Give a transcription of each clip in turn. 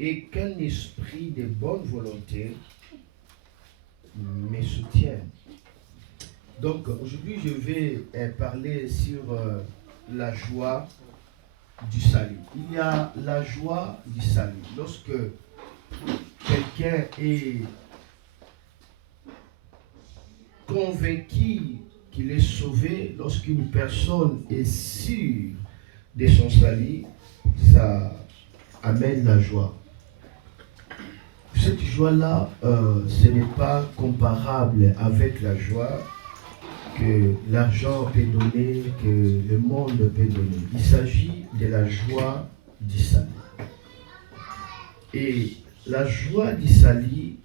et qu'un esprit de bonne volonté me soutienne. Donc aujourd'hui je vais parler sur la joie du salut. Il y a la joie du salut. Lorsque quelqu'un est convaincu qu'il est sauvé, lorsqu'une personne est sûre de son salut, ça amène la joie. Cette joie-là, ce n'est pas comparable avec la joie que l'argent peut donner, que le monde peut donner. Il s'agit de la joie du salut. Et la joie du salut,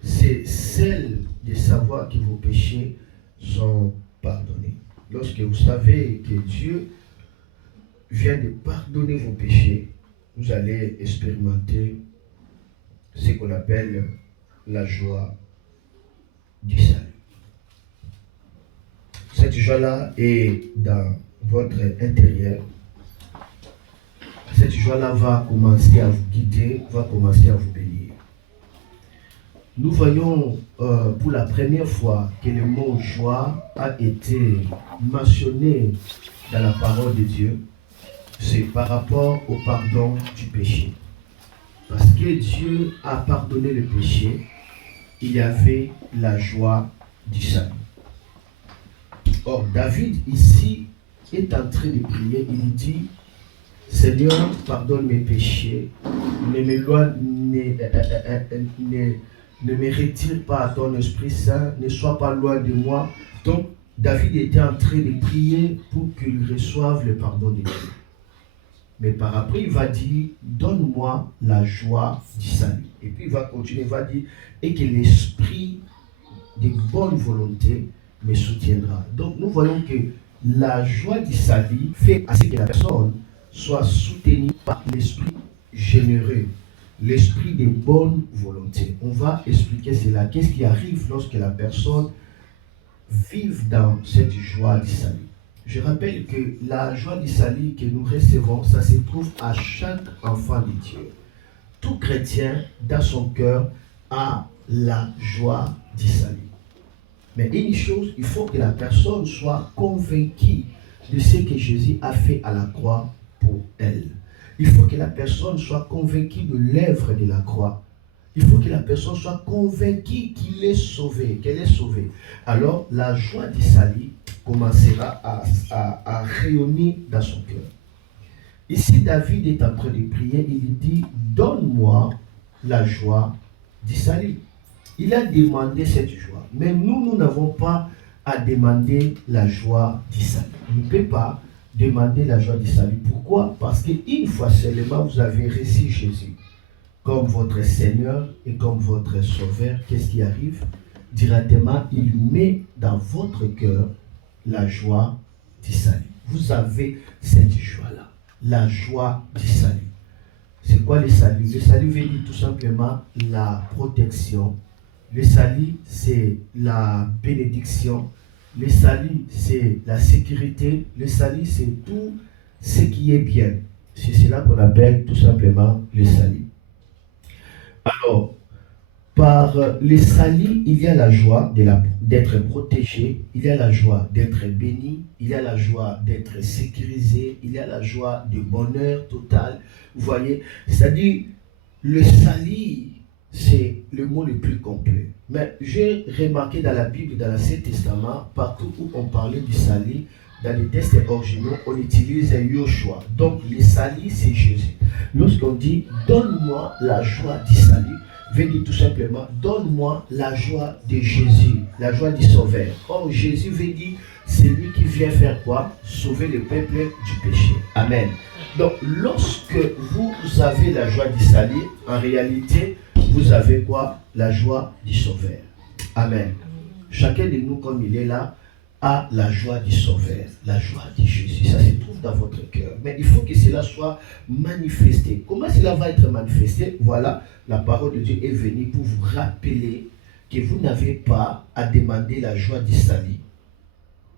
c'est celle de savoir que vos péchés sont pardonnés. Lorsque vous savez que Dieu vient de pardonner vos péchés, vous allez expérimenter ce qu'on appelle la joie du salut. Cette joie-là est dans votre intérieur. Cette joie-là va commencer à vous guider, va commencer à vous bénir. Nous voyons pour la première fois que le mot joie a été mentionné dans la parole de Dieu. C'est par rapport au pardon du péché. Parce que Dieu a pardonné le péché, il y avait la joie du salut. Or, David ici est en train de prier, il dit, Seigneur, pardonne mes péchés, ne me retire pas à ton Esprit Saint, ne sois pas loin de moi. Donc, David était en train de prier pour qu'il reçoive le pardon de Dieu. Mais par après, il va dire, donne-moi la joie du salut. Et puis il va continuer, il va dire, et que l'esprit de bonne volonté me soutiendra. Donc nous voyons que la joie du salut fait à ce que la personne soit soutenue par l'esprit généreux, l'esprit de bonne volonté. On va expliquer cela. Qu'est-ce qui arrive lorsque la personne vive dans cette joie du salut? Je rappelle que la joie du salut que nous recevons, ça se trouve à chaque enfant de Dieu. Tout chrétien, dans son cœur, a la joie du salut. Mais une chose, il faut que la personne soit convaincue de ce que Jésus a fait à la croix pour elle. Il faut que la personne soit convaincue de l'œuvre de la croix. Il faut que la personne soit convaincue qu'il est sauvé, qu'elle est sauvée. Alors, la joie du salut commencera à rayonner dans son cœur. Ici, David est en train de prier, il dit, donne-moi la joie du salut. Il a demandé cette joie. Mais nous n'avons pas à demander la joie du salut. On ne peut pas demander la joie du salut. Pourquoi? Parce qu'une fois seulement, vous avez reçu Jésus comme votre Seigneur et comme votre Sauveur. Qu'est-ce qui arrive? Directement, il met dans votre cœur la joie du salut. Vous avez cette joie-là, la joie du salut. C'est quoi le salut? Le salut veut dire tout simplement la protection. Le salut, c'est la bénédiction. Le salut, c'est la sécurité. Le salut, c'est tout ce qui est bien. C'est cela qu'on appelle tout simplement le salut. Alors, par le salut, il y a la joie d'être protégé, il y a la joie d'être béni, il y a la joie d'être sécurisé, il y a la joie de bonheur total. Vous voyez, c'est-à-dire, le salut, c'est le mot le plus complet. Mais j'ai remarqué dans la Bible, dans l'Ancien Testament, partout où on parlait du salut, dans les textes originaux, on utilise Yoshua. Donc, le salut, c'est Jésus. Lorsqu'on dit, donne-moi la joie du salut, veut dire tout simplement, donne-moi la joie de Jésus, la joie du Sauveur. Or, Jésus veut dire, c'est lui qui vient faire quoi? Sauver le peuple du péché. Amen. Donc, lorsque vous avez la joie du salut, en réalité, vous avez quoi? La joie du Sauveur. Amen. Chacun de nous, comme il est là, a la joie du Sauveur, la joie de Jésus. Ça se trouve dans votre cœur. Mais il faut que cela soit manifesté. Comment cela va être manifesté? Voilà, la parole de Dieu est venue pour vous rappeler que vous n'avez pas à demander la joie du salut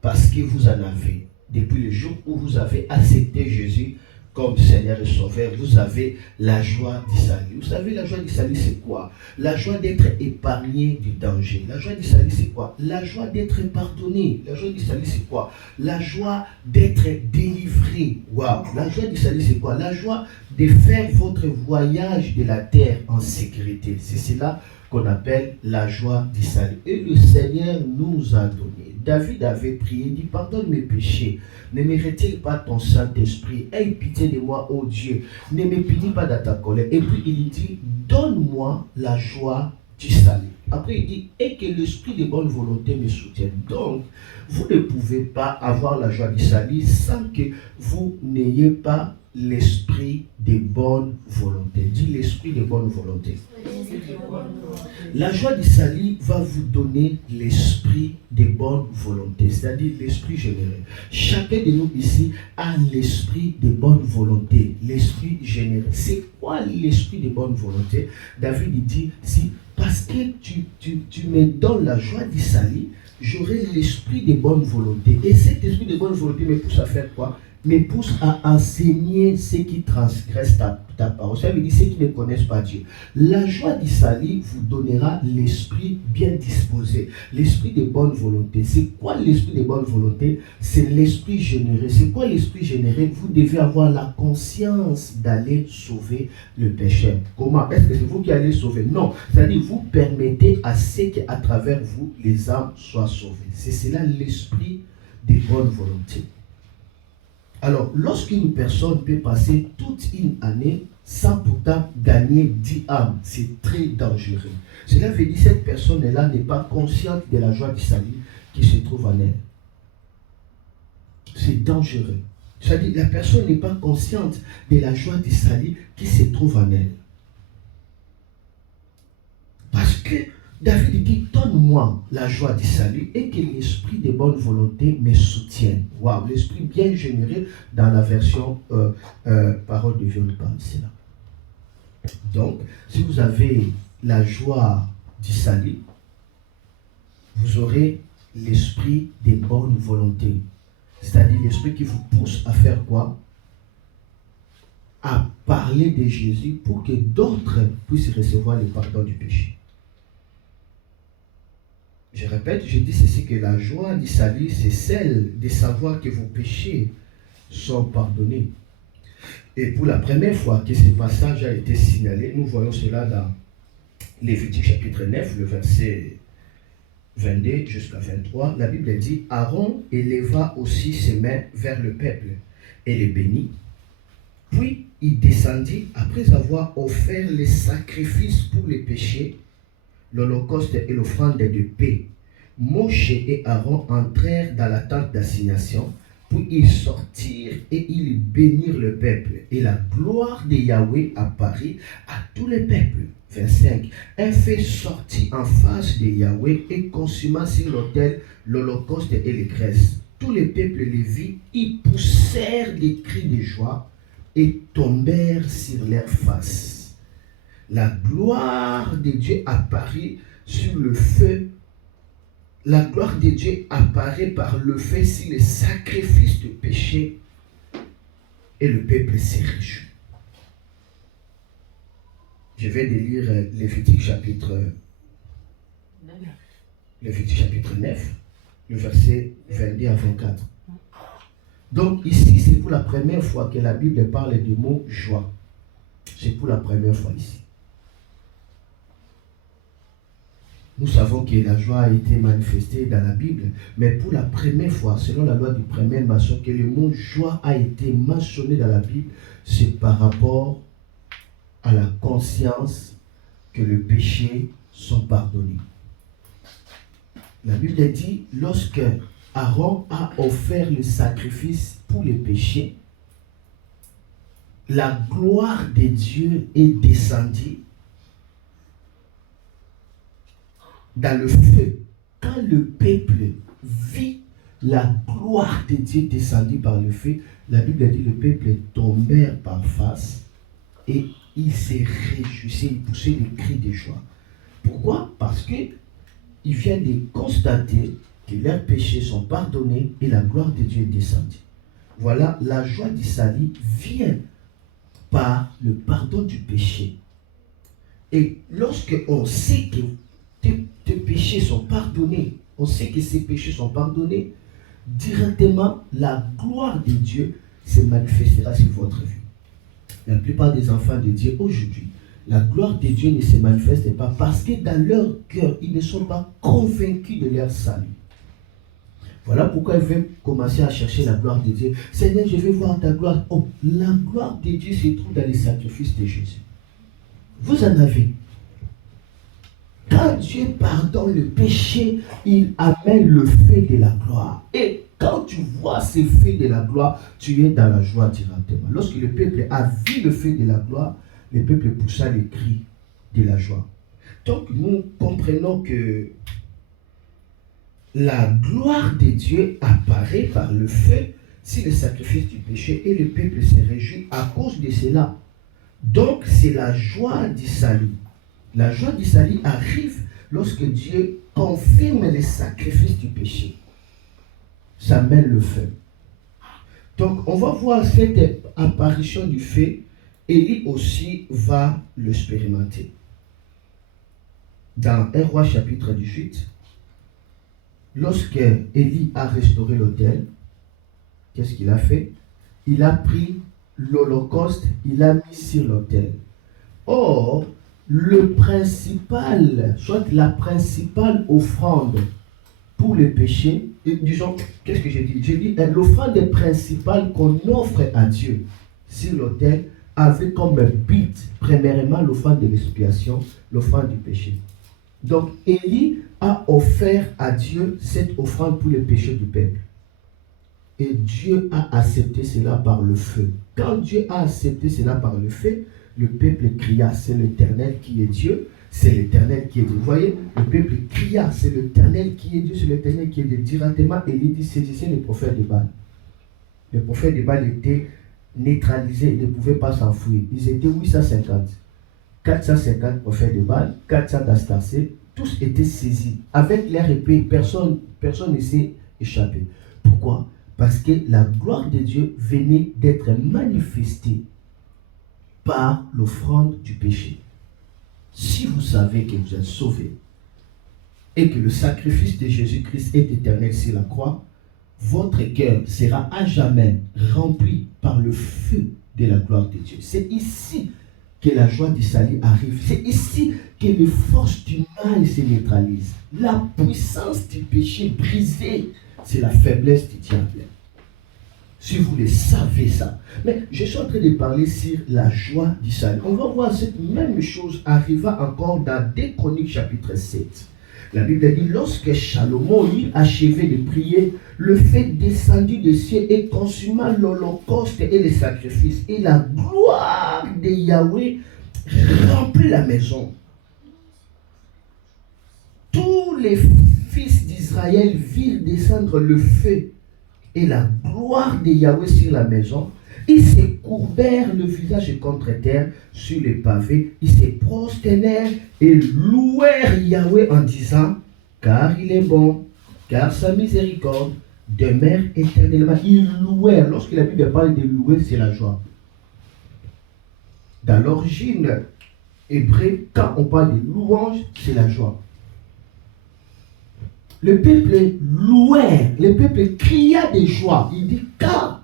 parce que vous en avez. Depuis le jour où vous avez accepté Jésus comme Seigneur et Sauveur, vous avez la joie du salut. Vous savez, la joie du salut, c'est quoi? La joie d'être épargné du danger. La joie du salut, c'est quoi? La joie d'être pardonné. La joie du salut, c'est quoi? La joie d'être délivré. Waouh! La joie du salut, c'est quoi? La joie de faire votre voyage de la terre en sécurité. C'est cela qu'on appelle la joie du salut. Et le Seigneur nous a donné. David avait prié, dit, pardonne mes péchés. Ne me retire pas ton Saint-Esprit. Aie pitié de moi, ô Dieu. Ne me punis pas dans ta colère. Et puis il dit, donne-moi la joie du salut. Après il dit, et que l'esprit de bonne volonté me soutienne. Donc, vous ne pouvez pas avoir la joie du salut sans que vous n'ayez pas l'esprit de bonne volonté. Dis l'esprit de bonne volonté. La joie du salut va vous donner l'esprit de bonne volonté, c'est-à-dire l'esprit généreux. Chacun de nous ici a l'esprit de bonne volonté, l'esprit généreux. C'est quoi l'esprit de bonne volonté? David dit, si parce que tu me donnes la joie du salut, j'aurai l'esprit de bonne volonté. Et cet esprit de bonne volonté me pousse à faire quoi? Me pousse à enseigner ceux qui transgressent ta parole. Ça veut dire ceux qui ne connaissent pas Dieu. La joie du salut vous donnera l'esprit bien disposé, l'esprit de bonne volonté. C'est quoi l'esprit de bonne volonté? C'est l'esprit généreux. C'est quoi l'esprit généreux? Vous devez avoir la conscience d'aller sauver le pécheur. Comment? Est-ce que c'est vous qui allez sauver? Non. C'est-à-dire vous permettez à ceux qui à travers vous, les âmes soient sauvées. C'est cela l'esprit de bonne volonté. Alors, lorsqu'une personne peut passer toute une année sans pourtant gagner 10 âmes, c'est très dangereux. Cela veut dire que cette personne-là n'est pas consciente de la joie du salut qui se trouve en elle. C'est dangereux. C'est-à-dire la personne n'est pas consciente de la joie du salut qui se trouve en elle. Parce que David dit, donne-moi la joie du salut et que l'esprit de bonne volonté me soutienne. Waouh, l'esprit bien généreux dans la version parole de Dieu nous parle de cela. Donc, si vous avez la joie du salut, vous aurez l'esprit de bonne volonté. C'est-à-dire l'esprit qui vous pousse à faire quoi? À parler de Jésus pour que d'autres puissent recevoir le pardon du péché. Je répète, je dis ceci, que la joie du salut, c'est celle de savoir que vos péchés sont pardonnés. Et pour la première fois que ce passage a été signalé, nous voyons cela dans Lévitique chapitre 9, le verset 22 jusqu'à 23. La Bible dit, Aaron éleva aussi ses mains vers le peuple et les bénit. Puis il descendit après avoir offert les sacrifices pour les péchés, l'holocauste et l'offrande de paix. Moshe et Aaron entrèrent dans la tente d'assignation, puis ils sortirent et ils bénirent le peuple. Et la gloire de Yahweh apparut à tout le peuple. 25. Un feu sortit en face de Yahweh et consuma sur l'autel l'holocauste et les graisses. Tout le peuple les vit, ils poussèrent des cris de joie et tombèrent sur leurs faces. La gloire de Dieu apparaît sur le feu. La gloire de Dieu apparaît par le feu sur les sacrifices de péché et le peuple s'est réjoui. Je vais lire Lévitique chapitre 9, le verset 22 à 24. Donc ici, c'est pour la première fois que la Bible parle du mot joie. C'est pour la première fois ici. Nous savons que la joie a été manifestée dans la Bible, mais pour la première fois, selon la loi du premier mention, que le mot joie a été mentionné dans la Bible, c'est par rapport à la conscience que les péchés sont pardonnés. La Bible dit, lorsque Aaron a offert le sacrifice pour les péchés, la gloire de Dieu est descendue dans le feu. Quand le peuple vit la gloire de Dieu descendue par le feu, la Bible dit le peuple tombèrent par face et ils se réjouissaient, ils poussaient des cris de joie. Pourquoi? Parce qu'ils viennent de constater que leurs péchés sont pardonnés et la gloire de Dieu est descendue. Voilà, la joie du salut vient par le pardon du péché. Et lorsque on sait que tes péchés sont pardonnés, on sait que ces péchés sont pardonnés, directement, la gloire de Dieu se manifestera sur votre vie. La plupart des enfants de Dieu aujourd'hui, la gloire de Dieu ne se manifeste pas parce que dans leur cœur, ils ne sont pas convaincus de leur salut. Voilà pourquoi ils veulent commencer à chercher la gloire de Dieu. Seigneur, je veux voir ta gloire. Oh, la gloire de Dieu se trouve dans les sacrifices de Jésus. Vous en avez. Quand Dieu pardonne le péché, il amène le fait de la gloire. Et quand tu vois ces faits de la gloire, tu es dans la joie directement. Lorsque le peuple a vu le fait de la gloire, le peuple poussa les cris de la joie. Donc nous comprenons que la gloire de Dieu apparaît par le feu sur le sacrifice du péché et le peuple se réjouit à cause de cela. Donc c'est la joie du salut. La joie du salut arrive lorsque Dieu confirme les sacrifices du péché. Ça mène le feu. Donc on va voir cette apparition du feu. Élie aussi va l'expérimenter. Dans 1 Roi chapitre 18, lorsque Élie a restauré l'autel, qu'est-ce qu'il a fait? Il a pris l'holocauste, il a mis sur l'autel. Or, le principal, soit la principale offrande pour le péché, disons, qu'est-ce que j'ai dit? J'ai dit l'offrande principale qu'on offre à Dieu sur l'autel avait comme but, premièrement, l'offrande de l'expiation, l'offrande du péché. Donc, Élie a offert à Dieu cette offrande pour le péché du peuple. Et Dieu a accepté cela par le feu. Quand Dieu a accepté cela par le feu, le peuple cria, c'est l'Éternel qui est Dieu, c'est l'Éternel qui est Dieu. Vous voyez, le peuple cria, c'est l'Éternel qui est Dieu, c'est l'Éternel qui est Dieu. Directement, Élie dit, saisissez les prophètes de Baal. Les prophètes de Baal étaient neutralisés, ils ne pouvaient pas s'enfuir. Ils étaient 850. 450 prophètes de Baal, 400 d'Astarté, tous étaient saisis. Avec leur épée, personne ne s'est échappé. Pourquoi? Parce que la gloire de Dieu venait d'être manifestée par l'offrande du péché. Si vous savez que vous êtes sauvés et que le sacrifice de Jésus-Christ est éternel sur la croix, votre cœur sera à jamais rempli par le feu de la gloire de Dieu. C'est ici que la joie du salut arrive. C'est ici que les forces du mal se neutralisent. La puissance du péché brisée, c'est la faiblesse du diable. Si vous le savez ça. Mais je suis en train de parler sur la joie du salut. On va voir cette même chose arriva encore dans 2 Chroniques chapitre 7. La Bible dit, lorsque Salomon eut achevé de prier, le feu descendit des cieux et consuma l'holocauste et les sacrifices. Et la gloire de Yahweh remplit la maison. Tous les fils d'Israël virent descendre le feu et la gloire de Yahweh sur la maison. Ils se courbèrent le visage contre terre sur les pavés. Ils se prosternèrent et louèrent Yahweh en disant, car il est bon, car sa miséricorde demeure éternellement. Ils louèrent. Lorsque la Bible parle de louer, c'est la joie. Dans l'origine hébreu, quand on parle de louange, c'est la joie. Le peuple louait, le peuple cria de joie. Il dit, car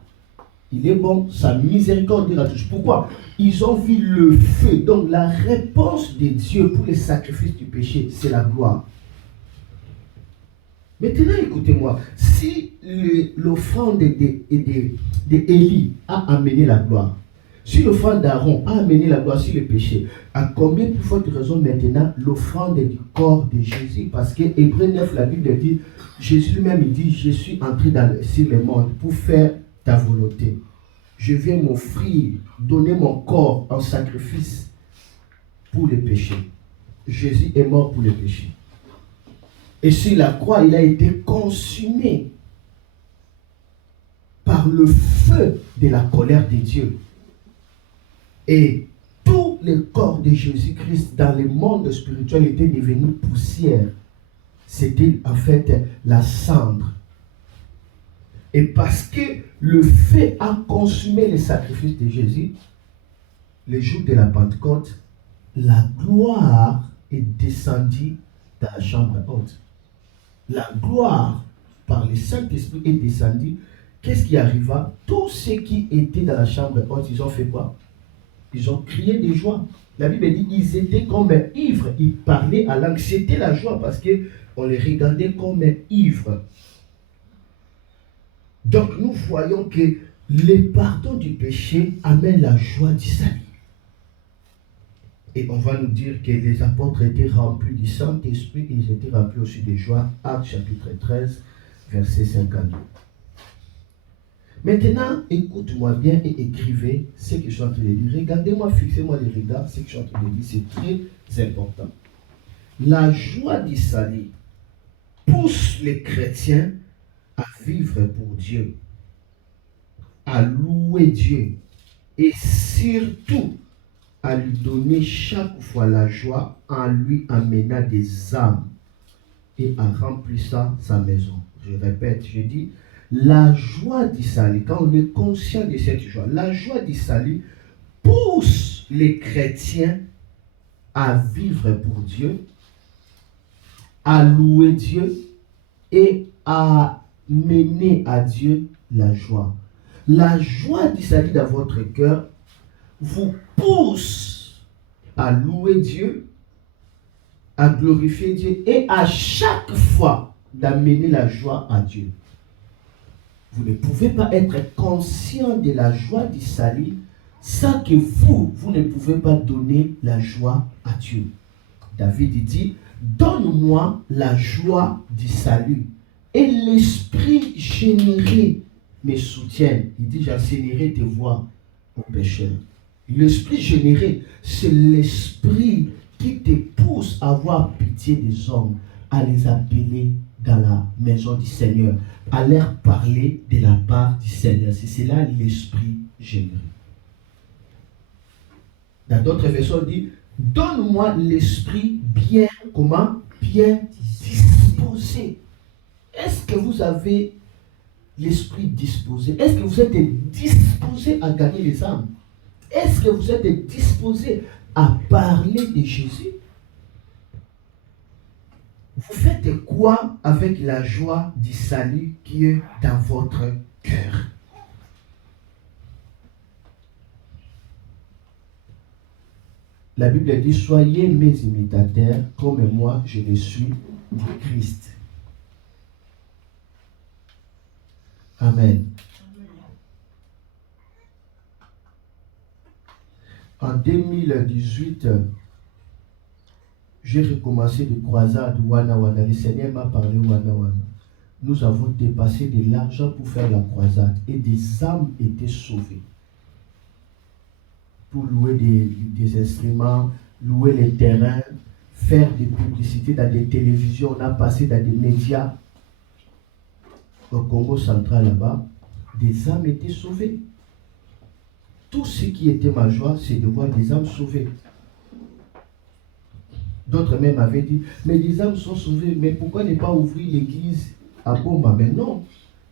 il est bon, sa miséricorde dure à tous. Pourquoi? Ils ont vu le feu. Donc la réponse de Dieu pour les sacrifices du péché, c'est la gloire. Maintenant, écoutez-moi. Si l'offrande d'Élie a amené la gloire, si l'offrande d'Aaron a amené la gloire sur le péché, à combien plus forte raison maintenant l'offrande du corps de Jésus? Parce que Hébreux 9, la Bible dit, Jésus lui-même il dit, je suis entré sur le monde pour faire ta volonté. Je viens m'offrir, donner mon corps en sacrifice pour les péchés. Jésus est mort pour les péchés. Et sur la croix, il a été consumé par le feu de la colère de Dieu. Et tout le corps de Jésus-Christ dans le monde spirituel était devenu poussière. C'était en fait la cendre. Et parce que le fait a consumé le sacrifice de Jésus, le jour de la Pentecôte, la gloire est descendue dans la chambre haute. La gloire par le Saint-Esprit est descendue. Qu'est-ce qui arriva? Tous ceux qui étaient dans la chambre haute, ils ont fait quoi? Ils ont crié de joie. La Bible dit ils étaient comme ivres. Ils parlaient à langue. C'était la joie parce qu'on les regardait comme ivres. Donc nous voyons que le pardon du péché amène la joie du salut. Et on va nous dire que les apôtres étaient remplis du Saint-Esprit et ils étaient remplis aussi de joie. Actes chapitre 13, verset 52. Maintenant, écoute-moi bien et écrivez ce que je suis en train de dire. Regardez-moi, fixez-moi les regards, ce que je suis en train de dire, c'est très important. La joie du salut pousse les chrétiens à vivre pour Dieu, à louer Dieu et surtout à lui donner chaque fois la joie en lui amenant des âmes et en remplissant sa maison. Je répète, je dis, la joie du salut, quand on est conscient de cette joie, la joie du salut pousse les chrétiens à vivre pour Dieu, à louer Dieu et à mener à Dieu la joie. La joie du salut dans votre cœur vous pousse à louer Dieu, à glorifier Dieu et à chaque fois d'amener la joie à Dieu. Vous ne pouvez pas être conscient de la joie du salut sans que vous ne pouvez pas donner la joie à Dieu. David dit, donne-moi la joie du salut et l'esprit généreux me soutienne. Il dit, j'enseignerai tes voies aux pécheurs. L'esprit généreux, c'est l'esprit qui te pousse à avoir pitié des hommes, à les appeler dans la maison du Seigneur, à leur parler de la part du Seigneur. C'est cela l'esprit généreux. Dans d'autres versions, on dit, donne-moi l'esprit bien, comment? Bien disposé. Est-ce que vous avez l'esprit disposé? Est-ce que vous êtes disposé à gagner les âmes? Est-ce que vous êtes disposé à parler de Jésus? Vous faites quoi avec la joie du salut qui est dans votre cœur? La Bible dit, soyez mes imitateurs comme moi je le suis de Christ. Amen. En 2018, j'ai recommencé de croisade Wana Wana. Le Seigneur m'a parlé Wana Wana. Nous avons dépassé de l'argent pour faire la croisade et des âmes étaient sauvées. Pour louer des instruments, louer les terrains, faire des publicités dans des télévisions. On a passé dans des médias au Congo central là-bas. Des âmes étaient sauvées. Tout ce qui était ma joie, c'est de voir des âmes sauvées. D'autres même avaient dit, mais les âmes sont sauvées, mais pourquoi ne pas ouvrir l'église à Bomba? Mais non,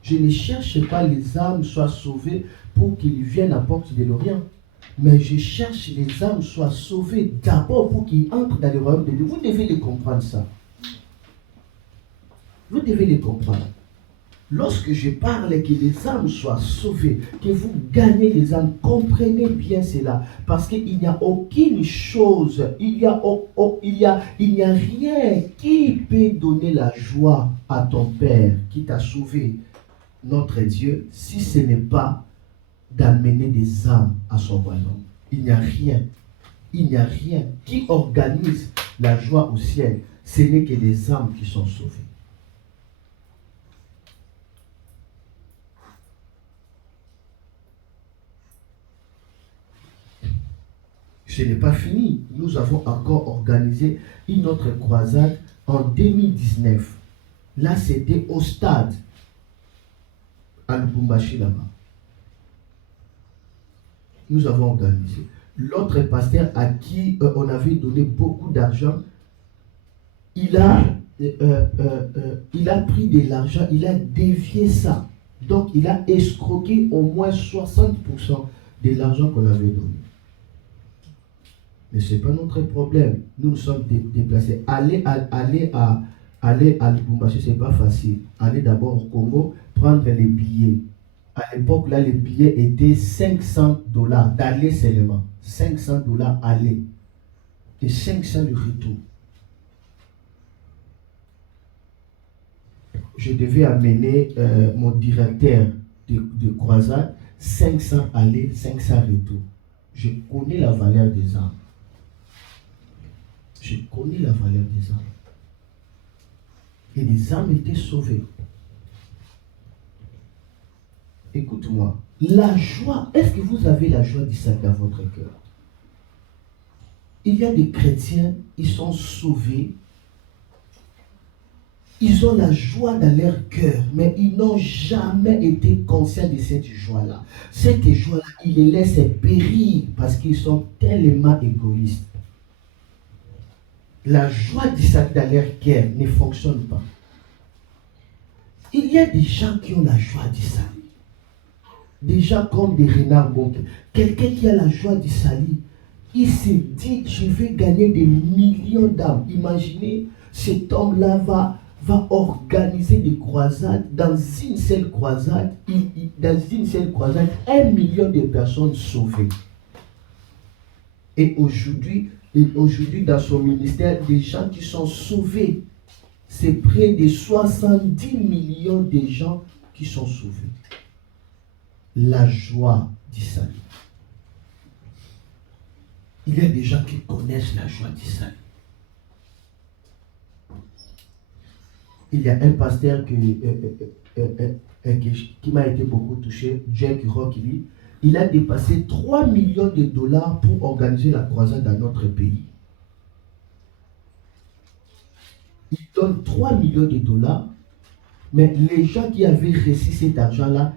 je ne cherche pas les âmes soient sauvées pour qu'ils viennent à Porte de l'Orient. Mais je cherche les âmes soient sauvées d'abord pour qu'ils entrent dans le royaume de Dieu. Vous devez les comprendre ça. Vous devez les comprendre. Lorsque je parle que les âmes soient sauvées, que vous gagnez les âmes, comprenez bien cela. Parce qu'il n'y a aucune chose, il n'y a rien qui peut donner la joie à ton Père qui t'a sauvé, notre Dieu, si ce n'est pas d'amener des âmes à son royaume. Il n'y a rien qui organise la joie au ciel. Ce n'est que les âmes qui sont sauvées. Ce n'est pas fini. Nous avons encore organisé une autre croisade en 2019. Là, c'était au stade, à Lubumbashi là-bas. Nous avons organisé. L'autre pasteur à qui on avait donné beaucoup d'argent, il a pris de l'argent, il a dévié ça. Donc, il a escroqué au moins 60% de l'argent qu'on avait donné. Mais ce n'est pas notre problème. Nous nous sommes déplacés. Aller à Lubumbashi, ce n'est pas facile. Aller d'abord au Congo, prendre les billets. À l'époque, là, les billets étaient $500 d'aller seulement. $500 aller. Et 500 le retour. Je devais amener mon directeur de croisade, 500 aller, 500 retour. Je connais la valeur des âmes. Je connais la valeur des âmes. Et les âmes étaient sauvées. Écoute-moi, la joie, est-ce que vous avez la joie du salut dans votre cœur? Il y a des chrétiens, ils sont sauvés. Ils ont la joie dans leur cœur, mais ils n'ont jamais été conscients de cette joie-là. Cette joie-là, ils les laissent périr parce qu'ils sont tellement égoïstes. La joie du salut dans leur cœur ne fonctionne pas. Il y a des gens qui ont la joie du salut. Des gens comme des renards bontés. Quelqu'un qui a la joie du salut, il se dit, je vais gagner des millions d'âmes. Imaginez, cet homme-là va organiser des croisades. Dans une seule croisade, 1 million de personnes sauvées. Et aujourd'hui, dans son ministère, des gens qui sont sauvés, c'est près de 70 millions de gens qui sont sauvés. La joie du salut. Il y a des gens qui connaissent la joie du salut. Il y a un pasteur qui m'a été beaucoup touché, Jack Rockily. Il a dépassé $3 millions pour organiser la croisade dans notre pays. Il donne $3 millions, mais les gens qui avaient reçu cet argent-là,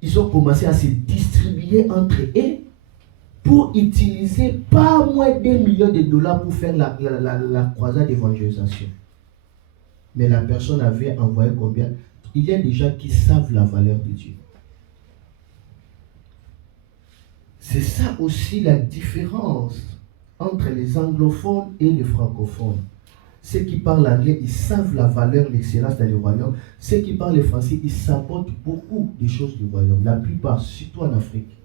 ils ont commencé à se distribuer entre eux pour utiliser pas moins d'1 million pour faire la croisade d'évangélisation. Mais la personne avait envoyé combien? Il y a des gens qui savent la valeur de Dieu. C'est ça aussi la différence entre les anglophones et les francophones. Ceux qui parlent anglais, ils savent la valeur, l'excellence dans le royaume. Ceux qui parlent français, ils sabotent beaucoup des choses du royaume. La plupart, surtout en Afrique.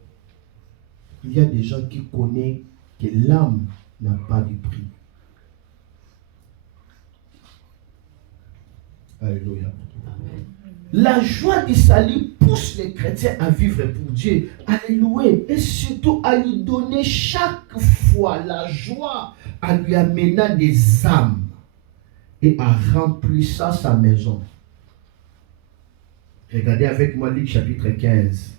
Il y a des gens qui connaissent que l'âme n'a pas de prix. Alléluia. Amen. La joie du salut pousse les chrétiens à vivre pour Dieu, à le louer et surtout à lui donner chaque fois la joie, à lui amener des âmes et à remplissant sa maison. Regardez avec moi Luc chapitre 15.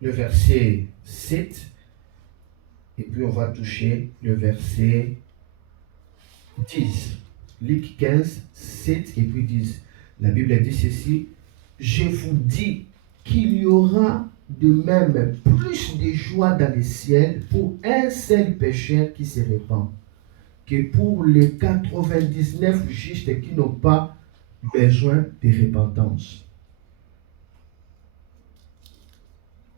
Le verset 7. Et puis on va toucher le verset 10. Luc 15, 7 et puis 10. La Bible dit ceci. Je vous dis qu'il y aura de même plus de joie dans le ciel pour un seul pécheur qui se répand que pour les 99 justes qui n'ont pas besoin de repentance.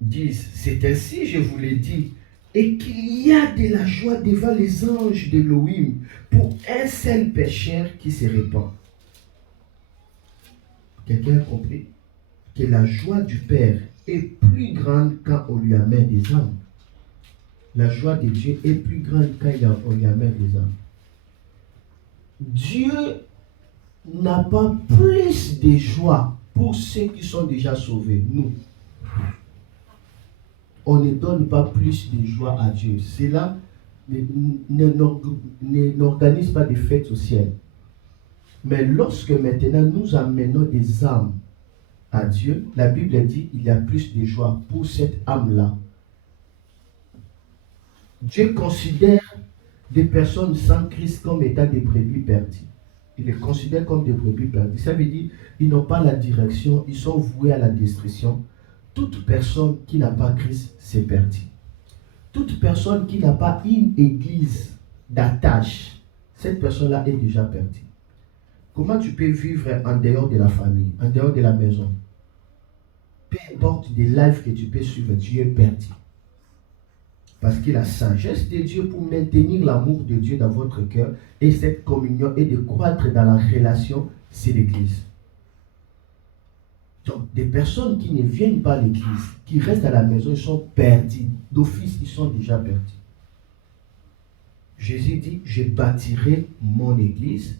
10. C'est ainsi, je vous l'ai dit, et qu'il y a de la joie devant les anges d'Élohim pour un seul pécheur qui se répand. Quelqu'un a compris que la joie du Père est plus grande quand on lui amène des âmes. La joie de Dieu est plus grande quand on lui amène des âmes. Dieu n'a pas plus de joie pour ceux qui sont déjà sauvés, nous. On ne donne pas plus de joie à Dieu. Cela n'organise pas de fêtes au ciel. Mais lorsque maintenant nous amenons des âmes à Dieu, la Bible dit qu'il y a plus de joie pour cette âme-là. Dieu considère des personnes sans Christ comme étant des brebis perdues. Il les considère comme des brebis perdues. Ça veut dire qu'ils n'ont pas la direction, ils sont voués à la destruction. Toute personne qui n'a pas Christ s'est perdue. Toute personne qui n'a pas une église d'attache cette personne-là est déjà perdue. Comment tu peux vivre en dehors de la famille, en dehors de la maison? Peu importe des lives que tu peux suivre, tu es perdu. Parce que la sagesse de Dieu pour maintenir l'amour de Dieu dans votre cœur et cette communion et de croître dans la relation, c'est l'Église. Donc, des personnes qui ne viennent pas à l'Église, qui restent à la maison, ils sont perdus. D'office, ils sont déjà perdus. Jésus dit, je bâtirai mon Église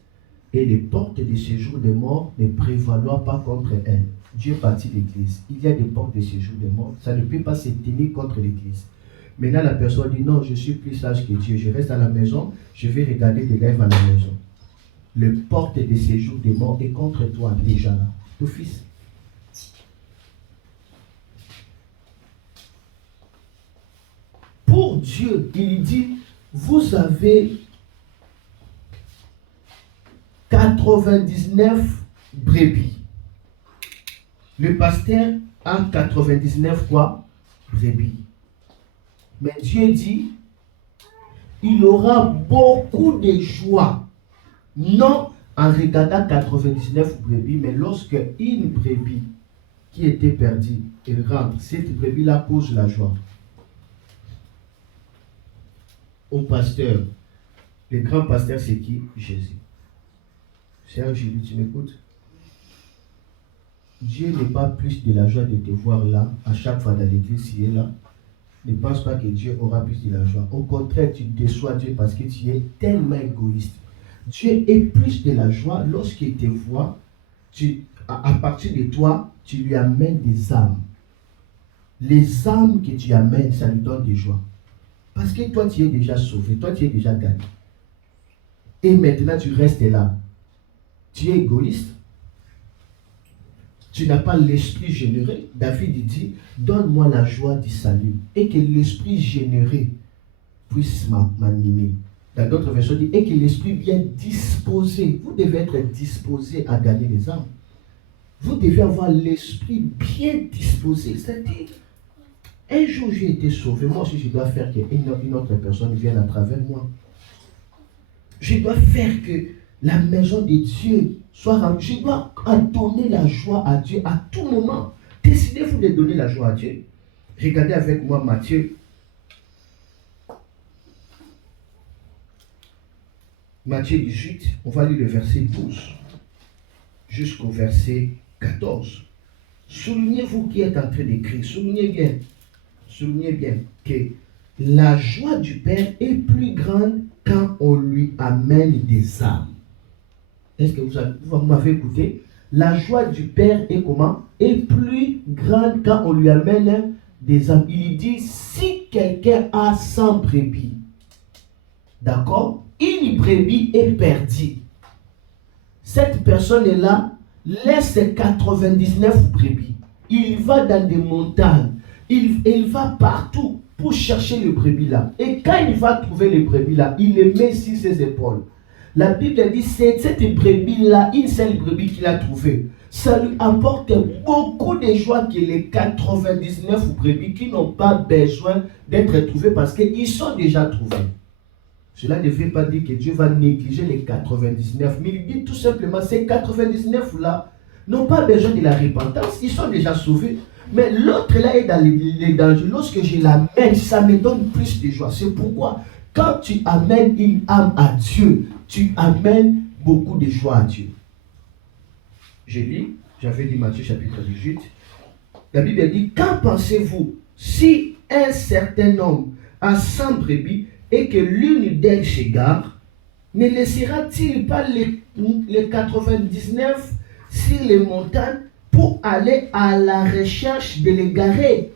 et les portes de séjour des morts ne prévaloiront pas contre elle. Dieu bâtit l'Église. Il y a des portes de séjour des morts. Ça ne peut pas se tenir contre l'Église. Maintenant, la personne dit, non, je suis plus sage que Dieu. Je reste à la maison, je vais regarder des lèvres à la maison. Le porte de séjour des morts est contre toi déjà là. D'office. Pour Dieu, il dit, vous avez 99 brebis. Le pasteur a 99 quoi? Brebis. Mais Dieu dit, il aura beaucoup de joie. Non en regardant 99 brebis, mais lorsque une brebis qui était perdue, elle rentre, cette brebis-là cause la joie. Au pasteur, le grand pasteur, c'est qui? Jésus. Cher Jésus, tu m'écoutes? Dieu n'est pas plus de la joie de te voir là, à chaque fois dans l'église, s'il est là. Ne pense pas que Dieu aura plus de la joie. Au contraire, tu déçois Dieu parce que tu es tellement égoïste. Dieu est plus de la joie lorsqu'il te voit. À partir de toi, tu lui amènes des âmes. Les âmes que tu amènes, ça lui donne des joies. Parce que toi, tu es déjà sauvé, toi, tu es déjà gagné. Et maintenant, tu restes là. Tu es égoïste. Tu n'as pas l'esprit généreux. David dit, donne-moi la joie du salut. Et que l'esprit généreux puisse m'animer. Dans d'autres versions, dit, et que l'esprit bien disposé. Vous devez être disposé à gagner les âmes. Vous devez avoir l'esprit bien disposé. C'est-à-dire, un jour j'ai été sauvé. Moi aussi, je dois faire qu'une autre personne vienne à travers moi. Je dois faire que la maison de Dieu soit remplie. Je dois donner la joie à Dieu à tout moment. Décidez-vous de donner la joie à Dieu. Regardez avec moi Matthieu. Matthieu 18, on va lire le verset 12 jusqu'au verset 14. Soulignez-vous qui êtes en train d'écrire. Soulignez bien que la joie du Père est plus grande quand on lui amène des âmes. Est-ce que vous m'avez écouté? La joie du Père est comment? Est plus grande quand on lui amène des âmes. Il dit, si quelqu'un a 100 brebis, d'accord? Une brebis est perdue. Cette personne-là laisse 99 brebis. Il va dans des montagnes. Il va partout pour chercher le brebis là. Et quand il va trouver le brebis là, il le met sur ses épaules. La Bible dit, c'est cette brebis-là, une seule brebis qu'il a trouvée. Ça lui apporte beaucoup de joie que les 99 brebis qui n'ont pas besoin d'être trouvées parce qu'ils sont déjà trouvés. Cela ne veut pas dire que Dieu va négliger les 99. Mais il dit tout simplement, ces 99-là n'ont pas besoin de la repentance. Ils sont déjà sauvés. Mais l'autre là est dans les dangers. Lorsque je l'amène, ça me donne plus de joie. C'est pourquoi, quand tu amènes une âme à Dieu, tu amènes beaucoup de joie à Dieu. Je lis, j'avais dit Matthieu chapitre 18. La Bible dit, qu'en pensez-vous si un certain homme a 100 brebis et que l'une d'elles s'égare, ne laissera-t-il pas les 99 sur les montagnes pour aller à la recherche de l'égarer?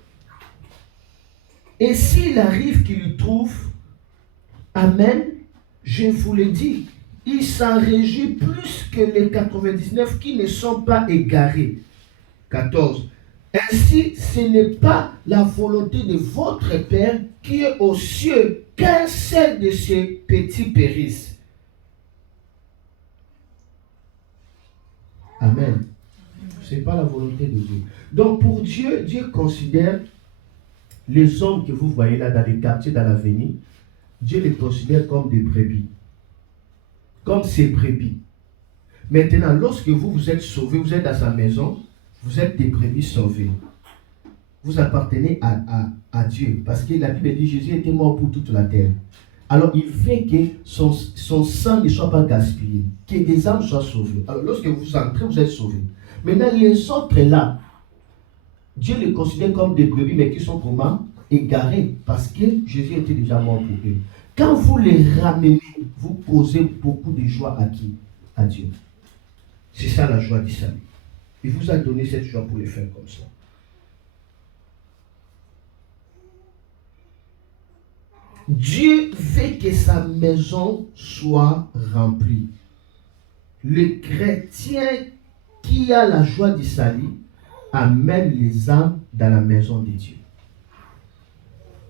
Et s'il arrive qu'il le trouve, amen, je vous le dis, il s'en réjouit plus que les 99 qui ne sont pas égarés. 14. Ainsi, ce n'est pas la volonté de votre Père qui est aux cieux qu'un seul de ces petits périsse. Amen. Ce n'est pas la volonté de Dieu. Donc pour Dieu, Dieu considère les hommes que vous voyez là dans les quartiers, dans l'avenir, Dieu les considère comme des brebis. comme ses brebis. Maintenant, lorsque vous êtes sauvés, vous êtes dans sa maison, vous êtes des brebis sauvées. Vous appartenez à Dieu. Parce que la Bible dit que Jésus était mort pour toute la terre. Alors, il fait que son sang ne soit pas gaspillé, que des âmes soient sauvées. Alors, lorsque vous entrez, vous êtes sauvés. Maintenant, les autres là, Dieu les considère comme des brebis, mais qui sont comment? Égarés, parce que Jésus était déjà mort pour eux. Quand vous les ramenez, vous causez beaucoup de joie à qui? À Dieu. C'est ça la joie du salut. Il vous a donné cette joie pour les faire comme ça. Dieu veut que sa maison soit remplie. Le chrétien qui a la joie du salut amène les âmes dans la maison de Dieu.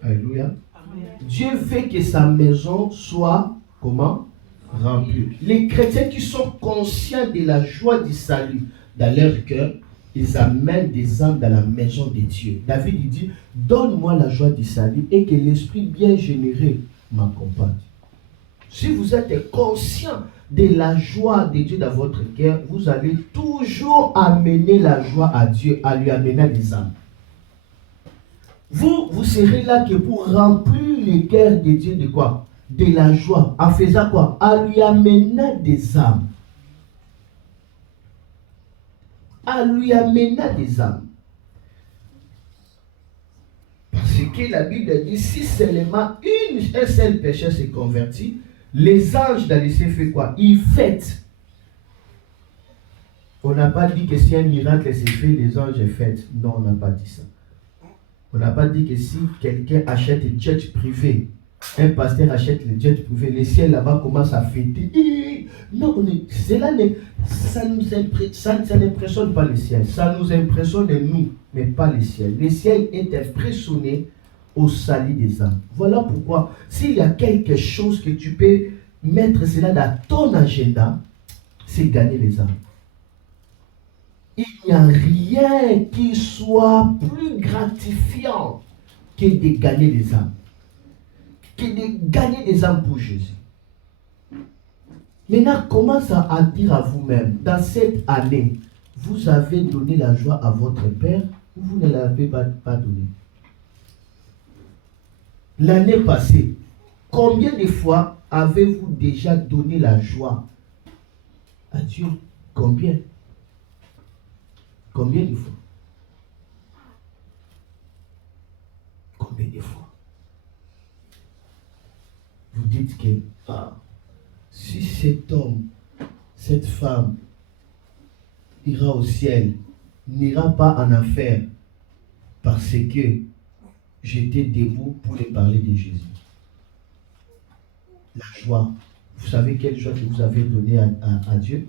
Alléluia. Amen. Dieu veut que sa maison soit comment? Remplie. Les chrétiens qui sont conscients de la joie du salut dans leur cœur, ils amènent des âmes dans la maison de Dieu. David il dit, donne-moi la joie du salut et que l'esprit bien généreux m'accompagne. Si vous êtes conscient de la joie de Dieu dans votre cœur, vous allez toujours amener la joie à Dieu, à lui amener des âmes. Vous serez là que pour remplir le cœur de Dieu de quoi? De la joie. En faisant quoi? En lui amenant des âmes. En lui amenant des âmes. Parce que la Bible dit, si seulement un seul pécheur s'est converti, les anges dans les cieux font quoi? Ils fêtent. On n'a pas dit que si un miracle s'est fait, les anges fêtent. Non, on n'a pas dit ça. On n'a pas dit que si quelqu'un achète un jet privé, un pasteur achète le jet privé, les ciels là-bas commencent à fêter. Non, ça n'impressionne pas les ciels. Ça nous impressionne nous, mais pas les ciels. Les ciels est impressionné au salut des âmes. Voilà pourquoi, s'il y a quelque chose que tu peux mettre cela dans ton agenda, c'est gagner les âmes. Il n'y a rien qui soit plus gratifiant que de gagner des âmes. Que de gagner des âmes pour Jésus. Maintenant, commence à dire à vous-même, dans cette année, vous avez donné la joie à votre Père ou vous ne l'avez pas donné? L'année passée, combien de fois avez-vous déjà donné la joie à Dieu? Combien? Combien de fois? Combien de fois? Vous dites que si cet homme, cette femme ira au ciel, n'ira pas en enfer parce que j'étais debout pour les parler de Jésus. La joie. Vous savez quelle joie que vous avez donnée à Dieu?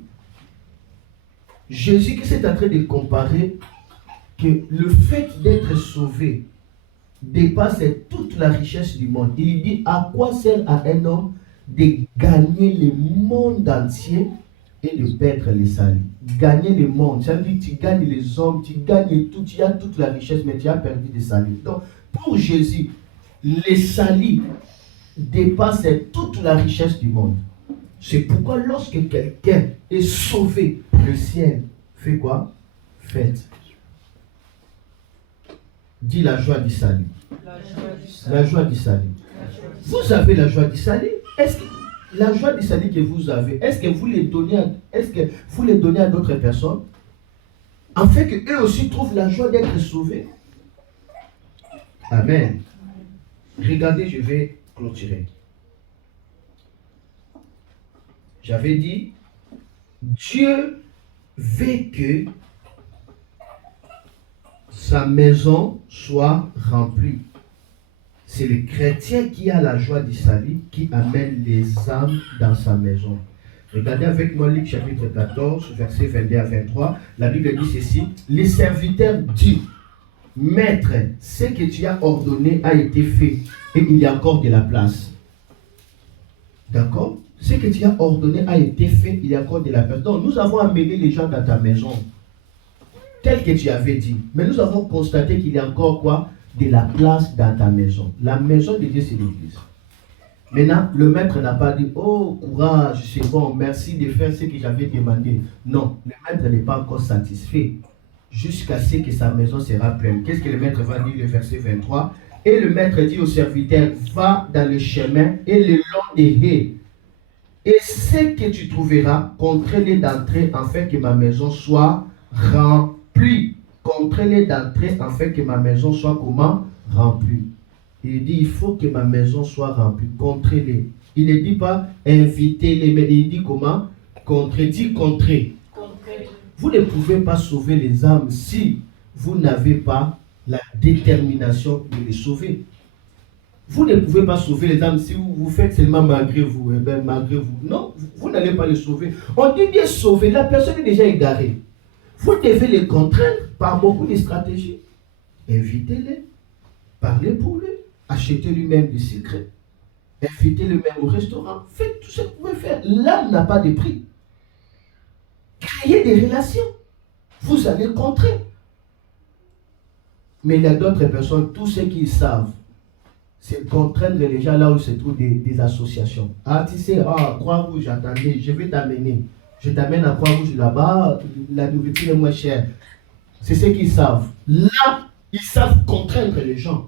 Jésus qui s'est en train de comparer que le fait d'être sauvé dépasse toute la richesse du monde. Il dit, à quoi sert à un homme de gagner le monde entier et de perdre les salut? Gagner le monde, ça veut dire que tu gagnes les hommes, tu gagnes tout, tu as toute la richesse, mais tu as perdu des saluts. Donc, pour Jésus, les saluts dépassent toute la richesse du monde. C'est pourquoi lorsque quelqu'un est sauvé, le ciel fait quoi? Fête. Dis la joie du salut. La joie du salut. Vous avez la joie du salut. Est-ce que la joie du salut que vous avez, est-ce que vous les donnez à d'autres personnes? Afin qu'eux aussi trouvent la joie d'être sauvés. Amen. Regardez, je vais clôturer. J'avais dit, Dieu veut que sa maison soit remplie. C'est le chrétien qui a la joie du salut qui amène les âmes dans sa maison. Regardez avec moi Luc chapitre 14, versets 22 à 23. La Bible dit ceci. Les serviteurs disent, Maître, ce que tu as ordonné a été fait et il y a encore de la place. D'accord? Ce que tu as ordonné a été fait, il y a encore de la place. Donc nous avons amené les gens dans ta maison, tel que tu avais dit. Mais nous avons constaté qu'il y a encore quoi? De la place dans ta maison. La maison de Dieu, c'est l'église. Maintenant, le maître n'a pas dit, oh courage, c'est bon, merci de faire ce que j'avais demandé. Non, le maître n'est pas encore satisfait jusqu'à ce que sa maison sera pleine. Qu'est-ce que le maître va dire, le verset 23? Et le maître dit au serviteur, va dans le chemin et le long des haies. Et ce que tu trouveras, contrains-les d'entrer afin que ma maison soit remplie. Contrains-les d'entrer afin que ma maison soit comment? Remplie. Il dit, il faut que ma maison soit remplie. Contrains-les. Il ne dit pas invitez-les, mais il dit comment? Contrains. Dit contrains. Vous ne pouvez pas sauver les âmes si vous n'avez pas la détermination de les sauver. Vous ne pouvez pas sauver les âmes si vous faites seulement malgré vous. Eh bien, malgré vous. Non, vous n'allez pas les sauver. On dit bien sauver, la personne est déjà égarée. Vous devez les contraindre par beaucoup de stratégies. Invitez-les, parlez pour lui, achetez lui-même des secrets, invitez-le même au restaurant, faites tout ce que vous pouvez faire. L'âme n'a pas de prix. Créez des relations. Vous allez contrer. Mais il y a d'autres personnes, tous ceux qui savent, c'est contraindre les gens là où se trouvent des associations. Ah, tu sais, Croix-Rouge, attendez, je vais t'amener. Je t'amène à Croix-Rouge là-bas, la nourriture est moins chère. C'est ce qu'ils savent. Là, ils savent contraindre les gens.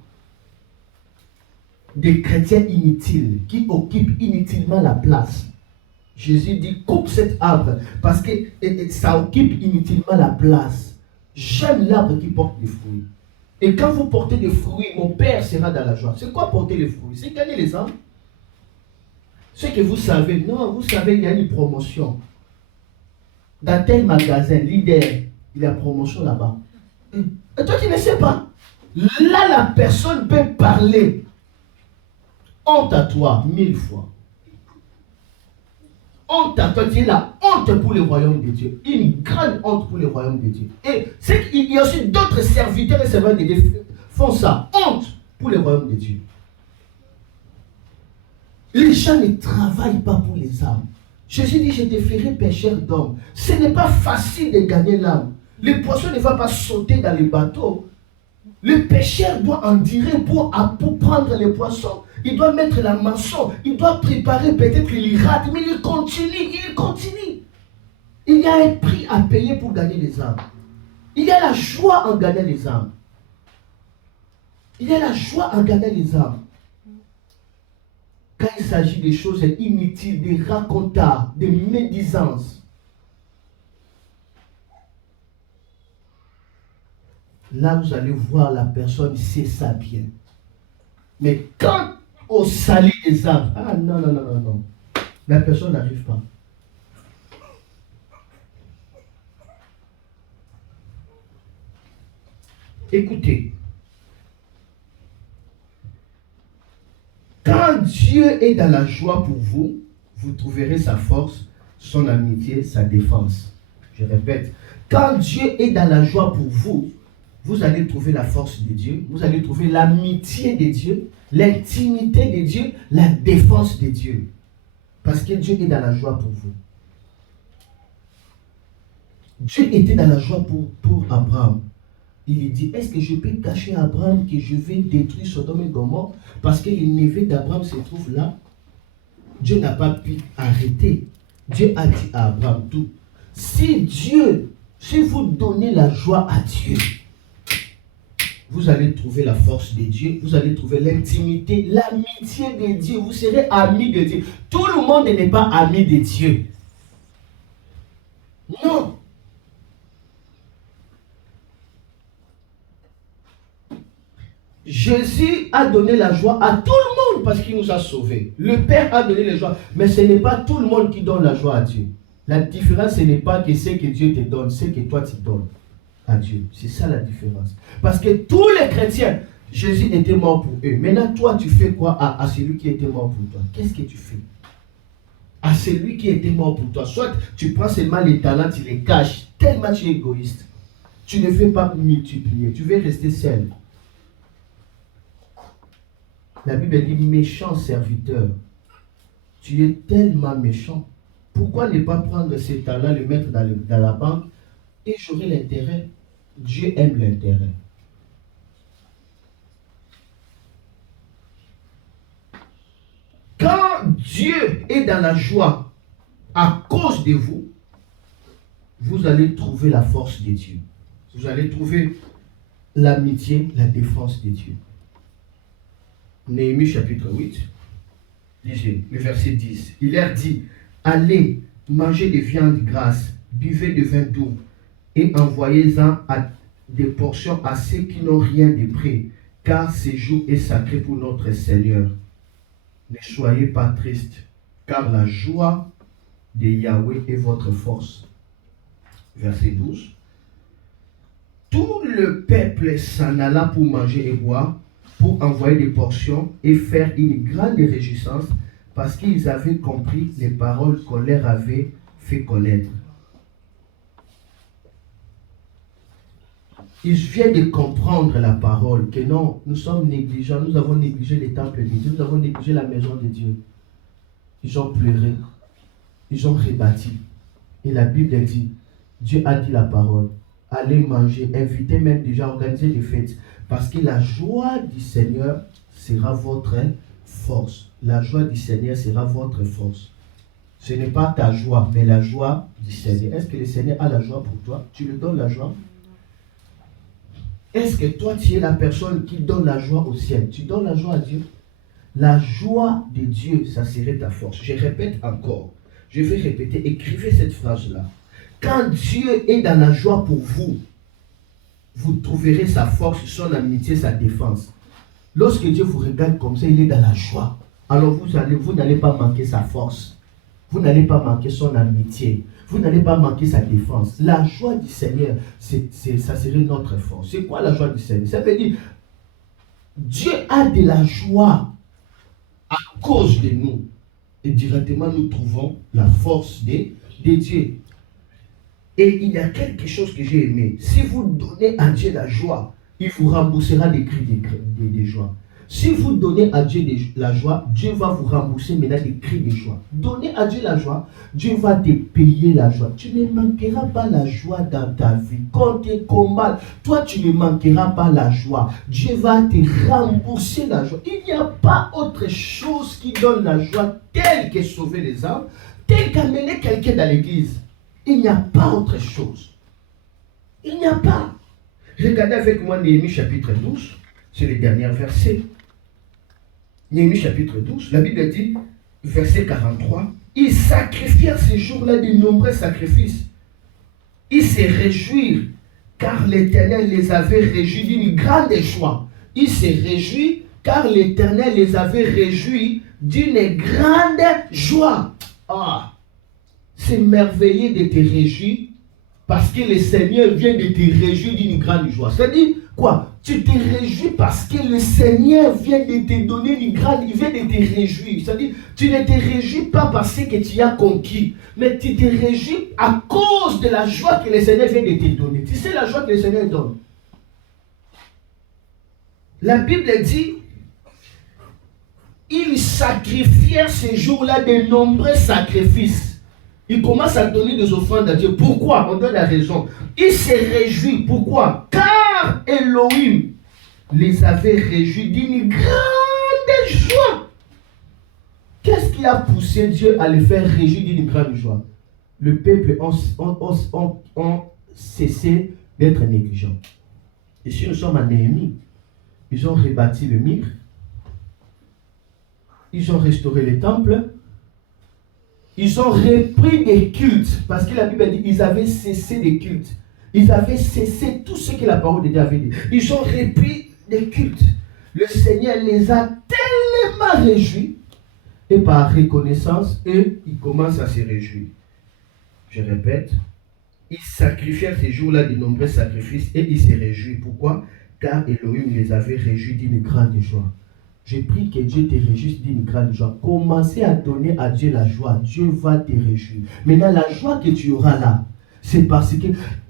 Des chrétiens inutiles, qui occupent inutilement la place. Jésus dit, coupe cet arbre, parce que ça occupe inutilement la place. J'aime l'arbre qui porte des fruits. Et quand vous portez des fruits, mon Père sera dans la joie. C'est quoi porter les fruits? C'est gagner les âmes. Ce que vous savez, non, vous savez, il y a une promotion. Dans tel magasin, leader, il y a promotion là-bas. Et toi, tu ne sais pas. Là, la personne peut parler. Honte à toi, 1000 fois. Honte à toi, tu es la honte pour le royaume de Dieu. Une grande honte pour le royaume de Dieu. Et c'est qu'il y a aussi d'autres serviteurs et servantes de Dieu font ça. Honte pour le royaume de Dieu. Les gens ne travaillent pas pour les âmes. Jésus dit, je te ferai pécheur d'hommes. Ce n'est pas facile de gagner l'âme. Le poisson ne va pas sauter dans les bateaux. Le pêcheur doit endurer pour prendre les poissons. Il doit mettre la maçon. Il doit préparer, peut-être il rate, mais il continue. Il y a un prix à payer pour gagner les âmes. Il y a la joie en gagnant les âmes. Il y a la joie en gagnant les âmes. Quand il s'agit des choses inutiles, des racontards, des médisances, là vous allez voir la personne, c'est ça bien. Mais quand au salut des âmes, ah non, la personne n'arrive pas. Écoutez, quand Dieu est dans la joie pour vous, vous trouverez sa force, son amitié, sa défense. Je répète, quand Dieu est dans la joie pour vous, vous allez trouver la force de Dieu, vous allez trouver l'amitié de Dieu, l'intimité de Dieu, la défense de Dieu. Parce que Dieu est dans la joie pour vous. Dieu était dans la joie pour Abraham. Il dit, est-ce que je peux cacher à Abraham que je vais détruire Sodome et Gomorrhe parce que les neveux d'Abraham se trouvent là? Dieu n'a pas pu arrêter. Dieu a dit à Abraham tout. Si vous donnez la joie à Dieu, vous allez trouver la force de Dieu, vous allez trouver l'intimité, l'amitié de Dieu, vous serez amis de Dieu. Tout le monde n'est pas ami de Dieu. Non. Jésus a donné la joie à tout le monde parce qu'il nous a sauvés. Le Père a donné la joie, mais ce n'est pas tout le monde qui donne la joie à Dieu. La différence, ce n'est pas que ce que Dieu te donne, c'est que toi tu donnes à Dieu. C'est ça la différence. Parce que tous les chrétiens, Jésus était mort pour eux. Maintenant, toi, tu fais quoi à celui qui était mort pour toi? Qu'est-ce que tu fais à celui qui était mort pour toi? Soit tu prends seulement les talents, tu les caches, tellement tu es égoïste. Tu ne fais pas multiplier, tu veux rester seul. La Bible dit, méchant serviteur, tu es tellement méchant. Pourquoi ne pas prendre ces talents, les mettre dans la banque et j'aurai l'intérêt? Dieu aime l'intérêt. Quand Dieu est dans la joie à cause de vous, vous allez trouver la force de Dieu. Vous allez trouver l'amitié, la défense de Dieu. Néhémie chapitre 8, lisez le verset 10. Il leur dit, allez, mangez des viandes grasses, buvez de vin doux, et envoyez-en à des portions à ceux qui n'ont rien de près, car ce jour est sacré pour notre Seigneur. Ne soyez pas tristes, car la joie de Yahweh est votre force. Verset 12. Tout le peuple s'en alla pour manger et boire, pour envoyer des portions et faire une grande réjouissance, parce qu'ils avaient compris les paroles qu'on leur avait fait connaître. Ils viennent de comprendre la parole, que non, nous sommes négligents, nous avons négligé les temples de Dieu, nous avons négligé la maison de Dieu. Ils ont pleuré, ils ont rebâti. Et la Bible dit, Dieu a dit la parole, allez manger, invitez même déjà, organiser des fêtes, parce que la joie du Seigneur sera votre force. La joie du Seigneur sera votre force. Ce n'est pas ta joie, mais la joie du Seigneur. Est-ce que le Seigneur a la joie pour toi? Tu lui donnes la joie? Est-ce que toi, tu es la personne qui donne la joie au ciel? Tu donnes la joie à Dieu? La joie de Dieu, ça serait ta force. Je répète encore. Je vais répéter. Écrivez cette phrase-là. Quand Dieu est dans la joie pour vous, vous trouverez sa force, son amitié, sa défense. Lorsque Dieu vous regarde comme ça, il est dans la joie. Alors vous n'allez pas manquer sa force. Vous n'allez pas manquer son amitié. Vous n'allez pas manquer sa défense. La joie du Seigneur, ça serait notre force. C'est quoi la joie du Seigneur? Ça veut dire, Dieu a de la joie à cause de nous. Et directement, nous trouvons la force de Dieu. Et il y a quelque chose que j'ai aimé. Si vous donnez à Dieu la joie, il vous remboursera des cris de joie. Si vous donnez à Dieu la joie, Dieu va vous rembourser maintenant des cris de joie. Donnez à Dieu la joie, Dieu va te payer la joie. Tu ne manqueras pas la joie dans ta vie. Quand tu es combat, toi tu ne manqueras pas la joie. Dieu va te rembourser la joie. Il n'y a pas autre chose qui donne la joie telle que sauver les âmes, telle qu'amener quelqu'un dans l'église. Il n'y a pas autre chose. Il n'y a pas. Regardez avec moi Néhémie chapitre 12. C'est le dernier verset. Néhémie chapitre 12, la Bible dit, verset 43, ils sacrifièrent ces jours-là de nombreux sacrifices. Ils se réjouirent, car l'Éternel les avait réjouis d'une grande joie. Ils se réjouirent, car l'Éternel les avait réjouis d'une grande joie. Ah, c'est merveilleux de te réjouir, parce que le Seigneur vient de te réjouir d'une grande joie. C'est-à-dire, quoi? Tu te réjouis parce que le Seigneur vient de te donner une grande, il vient de te réjouir. C'est-à-dire, tu ne te réjouis pas parce que tu as conquis, mais tu te réjouis à cause de la joie que le Seigneur vient de te donner. Tu sais la joie que le Seigneur donne. La Bible dit, ils sacrifièrent ces jours-là de nombreux sacrifices. Ils commencent à donner des offrandes à Dieu. Pourquoi? On donne la raison. Ils se réjouissent. Pourquoi? Car Elohim les avait réjouis d'une grande joie. Qu'est-ce qui a poussé Dieu à les faire réjouir d'une grande joie? Le peuple ont cessé d'être négligents. Ici, nous sommes à Néhémie. Ils ont rebâti le mur. Ils ont restauré les temples. Ils ont repris des cultes, parce que la Bible dit qu'ils avaient cessé des cultes. Ils avaient cessé tout ce que la parole de Dieu avait dit. Ils ont repris des cultes. Le Seigneur les a tellement réjouis, et par reconnaissance, eux, ils commencent à se réjouir. Je répète, ils sacrifièrent ces jours-là de nombreux sacrifices, et ils se réjouissent. Pourquoi? Car Elohim les avait réjouis d'une grande joie. Je prie que Dieu te réjouisse d'une grande joie. Commencez à donner à Dieu la joie. Dieu va te réjouir. Maintenant, la joie que tu auras là, c'est parce que...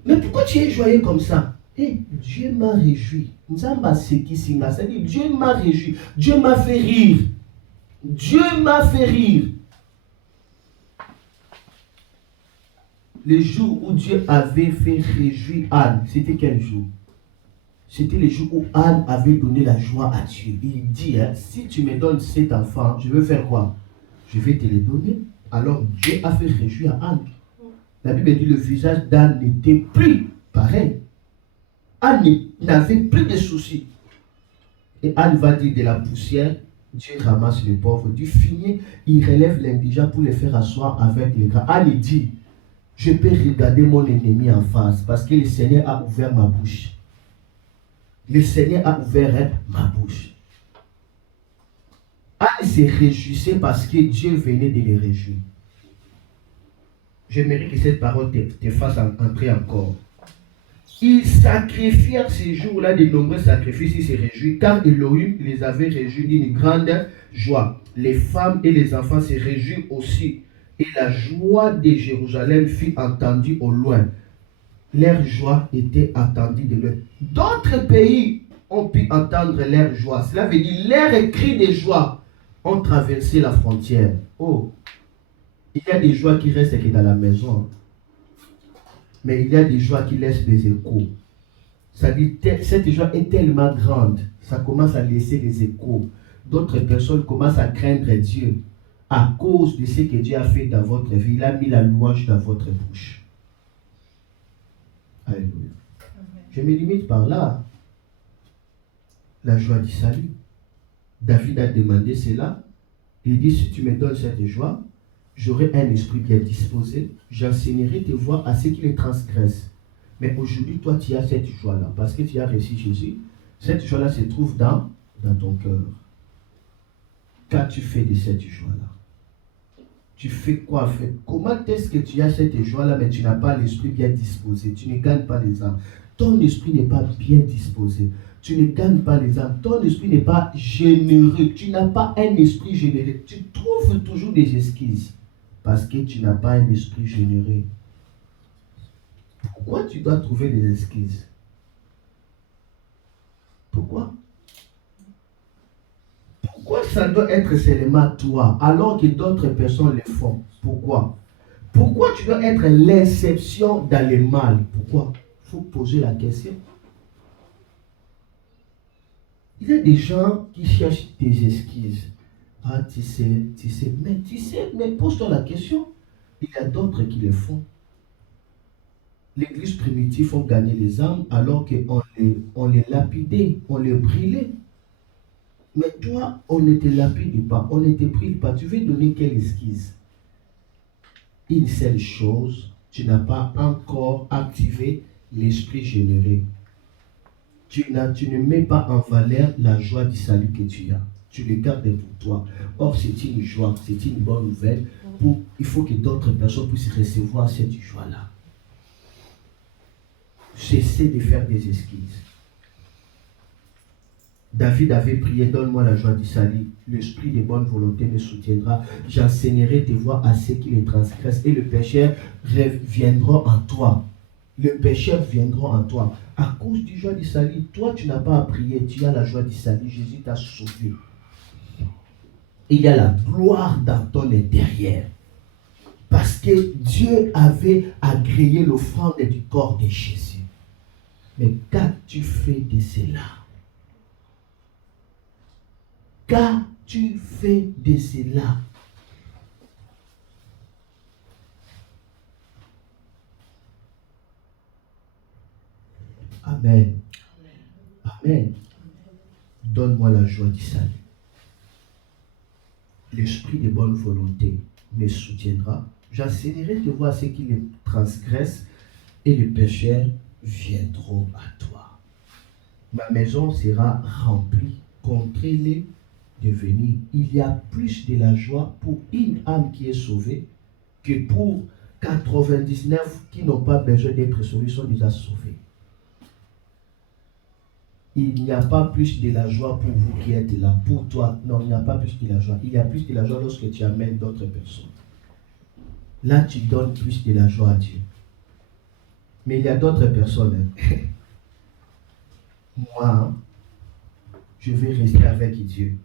Mais pourquoi tu es joyeux comme ça? Dieu m'a réjoui. C'est-à-dire, Dieu m'a réjoui. Dieu m'a fait rire. Dieu m'a fait rire. Le jour où Dieu avait fait réjouir Anne, c'était quel jour? C'était le jour où Anne avait donné la joie à Dieu. Il dit, si tu me donnes cet enfant, je veux faire quoi? je vais te les donner. Alors Dieu a fait réjouir Anne. La Bible dit le visage d'Anne n'était plus pareil. Anne n'avait plus de soucis. Et Anne va dire de la poussière, Dieu ramasse les pauvres. Du fumier, il relève l'indigent pour les faire asseoir avec les grands. Anne dit, je peux regarder mon ennemi en face parce que le Seigneur a ouvert ma bouche. Le Seigneur a ouvert ma bouche. Anne se réjouissait parce que Dieu venait de les réjouir. J'aimerais que cette parole te fasse entrer encore. Ils sacrifièrent ces jours-là de nombreux sacrifices, ils se réjouissent, car Elohim les avait réjouis d'une grande joie. Les femmes et les enfants se réjouissent aussi. Et la joie de Jérusalem fut entendue au loin. Leur joie était entendue de loin. D'autres pays ont pu entendre leur joie. Cela veut dire leurs cris de joie ont traversé la frontière. Oh, il y a des joies qui restent que dans la maison. Mais il y a des joies qui laissent des échos. Ça dit, cette joie est tellement grande, ça commence à laisser des échos. D'autres personnes commencent à craindre Dieu à cause de ce que Dieu a fait dans votre vie. Il a mis la louange dans votre bouche. Alléluia. Je me limite par là. La joie du salut. David a demandé cela. Il dit, si tu me donnes cette joie, j'aurai un esprit bien disposé, j'enseignerai tes voies à ceux qui les transgressent. Mais aujourd'hui, toi, tu as cette joie-là, parce que tu as reçu Jésus. Cette joie-là se trouve dans ton cœur. Qu'as-tu fait de cette joie-là? Tu fais quoi? Comment est-ce que tu as cette joie-là, mais tu n'as pas l'esprit bien disposé? Tu ne gagnes pas les âmes. Ton esprit n'est pas bien disposé. Tu ne gagnes pas les âmes. Ton esprit n'est pas généreux. Tu n'as pas un esprit généreux. Tu trouves toujours des excuses. Parce que tu n'as pas un esprit généreux. Pourquoi tu dois trouver des excuses? Pourquoi? Pourquoi ça doit être seulement toi, alors que d'autres personnes le font? Pourquoi? Pourquoi tu dois être l'exception dans le mal? Pourquoi? Il faut poser la question. Il y a des gens qui cherchent des excuses. Ah, tu sais, mais pose-toi la question. Il y a d'autres qui le font. L'église primitive ont gagné les âmes alors qu'on les lapidait, on les brûlait. Mais toi, on ne te lapide pas, on ne te brûle pas. Tu veux donner quelle esquisse? Une seule chose, tu n'as pas encore activé l'esprit généreux. Tu ne mets pas en valeur la joie du salut que tu as. Tu le gardes pour toi. Or, c'est une joie, c'est une bonne nouvelle. Il faut que d'autres personnes puissent recevoir cette joie-là. Cessez de faire des excuses. David avait prié, donne-moi la joie du salut. L'esprit de bonne volonté me soutiendra. J'enseignerai tes voies à ceux qui les transgressent et le pécheur viendra en toi. Le pécheur viendra en toi. À cause du joie du salut, toi tu n'as pas à prier, tu as la joie du salut. Jésus t'a sauvé. Il y a la gloire dans ton intérieur. Parce que Dieu avait agréé l'offrande du corps de Jésus. Mais qu'as-tu fait de cela? Qu'as-tu fait de cela? Amen. Amen. Donne-moi la joie du salut. L'esprit de bonne volonté me soutiendra. J'enseignerai tes voies à ceux qui les transgressent et les pécheurs viendront à toi. Ma maison sera remplie. Contrez-les de venir. Il y a plus de la joie pour une âme qui est sauvée que pour 99 qui n'ont pas besoin d'être sauvés, sont déjà sauvés. Il n'y a pas plus de la joie pour vous qui êtes là. Pour toi, non, il n'y a pas plus de la joie. Il y a plus de la joie lorsque tu amènes d'autres personnes. Là, tu donnes plus de la joie à Dieu. Mais il y a d'autres personnes. Moi, je vais rester avec Dieu.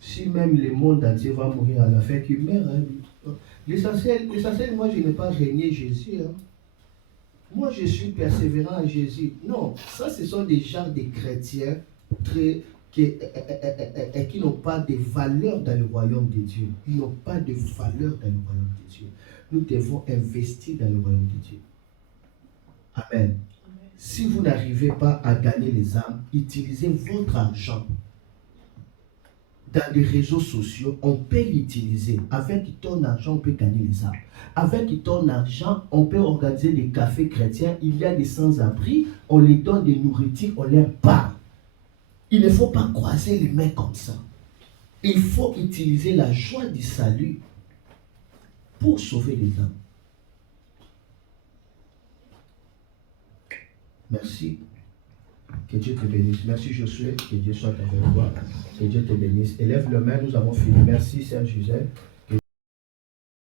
Si même le monde entier va mourir à la fin, qu'il meurt. L'essentiel, moi, je n'ai pas régné Jésus. Moi, je suis persévérant à Jésus. Non, ça, ce sont des gens de chrétiens qui n'ont pas de valeur dans le royaume de Dieu. Ils n'ont pas de valeur dans le royaume de Dieu. Nous devons investir dans le royaume de Dieu. Amen. Si vous n'arrivez pas à gagner les âmes, utilisez votre argent. Dans les réseaux sociaux, on peut l'utiliser. Avec ton argent, on peut gagner les âmes. Avec ton argent, on peut organiser des cafés chrétiens. Il y a des sans-abri, on les donne des nourritures, on leur parle. Il ne faut pas croiser les mains comme ça. Il faut utiliser la joie du salut pour sauver les âmes. Merci. Que Dieu te bénisse. Merci Josué. Que Dieu soit avec toi. Que Dieu te bénisse. Élève le main, nous avons fini. Merci Sœur Gisèle.